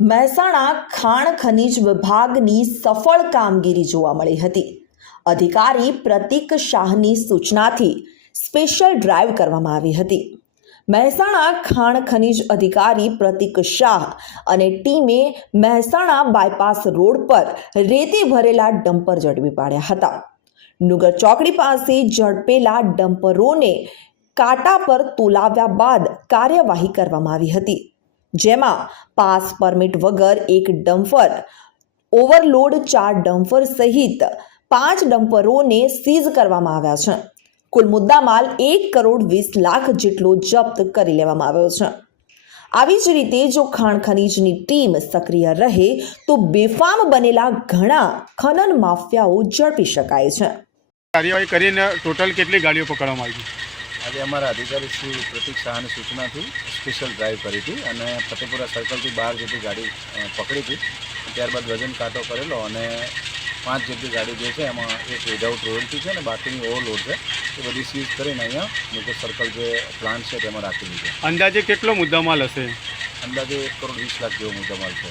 મહેસાણા ખાણ ખનીજ વિભાગની સફળ કામગીરી જોવા મળી હતી। અધિકારી પ્રતિક શાહની સૂચનાથી સ્પેશિયલ ડ્રાઈવ કરવામાં આવી હતી। મહેસાણા ખાણ ખનીજ અધિકારી પ્રતિક શાહ અને ટીમે મહેસાણા બાયપાસ રોડ પર રેતી ભરેલા ડમ્પર ઝડપી પાડ્યા હતા। નુગર ચોકડી પાસે ઝડપેલા ડમ્પરોને કાંટા પર તોલાવ્યા બાદ કાર્યવાહી કરવામાં આવી હતી, જેમાં પાસ પરમિટ વગર એક ડમ્પર, ઓવરલોડ 4 ડમ્પર સહિત 5 ડમ્પરોને સીઝ કરવામાં આવ્યા છે। કુલ મુદ્દામાલ 1 કરોડ 20 લાખ જેટલો જપ્ત કરી લેવામાં આવ્યો છે। આવી જ રીતે જો ખાણ ખનીજની ટીમ સક્રિય રહે તો બેફામ બનેલા ઘણા ખનન માફિયાઓ ઝડપી શકાય છે। કાર્યવાહી કરીને ટોટલ કેટલી ગાડીઓ પકડવામાં આવી? આજે અમારા અધિકારી શ્રી પ્રતિક શાહની સૂચનાથી સ્પેશિયલ ડ્રાઈવ કરી હતી અને ફતેપુરા સર્કલથી 12 જેટલી ગાડી પકડી હતી। ત્યારબાદ વજન કાંટો કરેલો અને 5 જેટલી ગાડી જે છે એમાં એક વિધાઉટ રોયલ્ટી છે અને બાકીની ઓવરલોડ છે, એ બધી સીઝ કરીને અહીંયા નુગર સર્કલ જે પ્લાન્ટ છે તેમાં રાખી દીધી છે। અંદાજે કેટલો મુદ્દામાલ હશે? અંદાજે 1 કરોડ 20 લાખ જેવો મુદ્દામાલ છે।